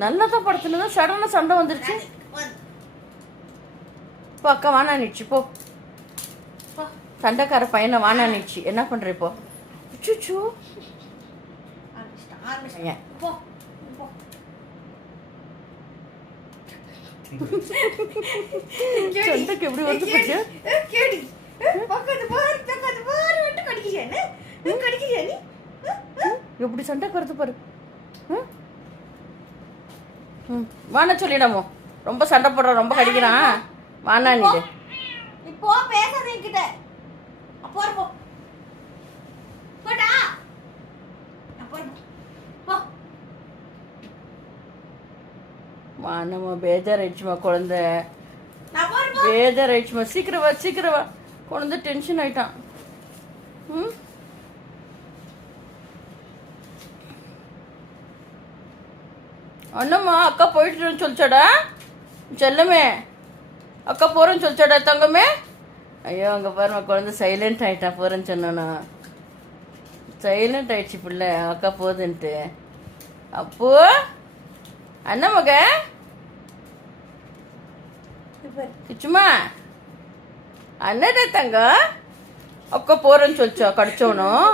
நல்லா தான் படுத்துனதும் சடனாக சண்டை வந்துருச்சு. இப்போ அக்கா வானானிடுச்சு போ. சண்டைக்கார பையனை வானானிடுச்சு. என்ன பண்ணுற இப்போ? சுச்சு சண்டைக்கு எப்படி வந்து போச்சு? எப்படி சண்டை கருத்து பாரு. வான சொல்லிடாமோ, ரொம்ப சண்டை போடுற, ரொம்ப கடிக்கிறான். வானா நீ இப்போ பேசாத என்கிட்ட. அப்போ போ போடா. போ வானம்மா பேஜாராயிடுச்சுமா குழந்தை. பேஜாராயிடுச்சுமா. சீக்கிரம் வா சீக்கிரம் வா. குழந்தை டென்ஷன் ஆயிட்டான். அண்ணம்மா அக்கா போயிட்டுன்னு சொல்லிச்சாடா செல்லமே. அக்கா போகிறேன்னு சொல்லிச்சாடா தங்கமே. ஐயோ அங்கே பாருமா குழந்தை சைலண்ட் ஆகிட்டான். போகிறேன்னு சொன்னானா சைலண்ட் ஆயிடுச்சு பிள்ளை. அக்கா போகுதுன்ட்டு. அப்போ அண்ணா மக கிச்சுமா அண்ணடா தங்க அக்கா போகிறேன்னு சொல்லிச்சா கடிச்சோனும்.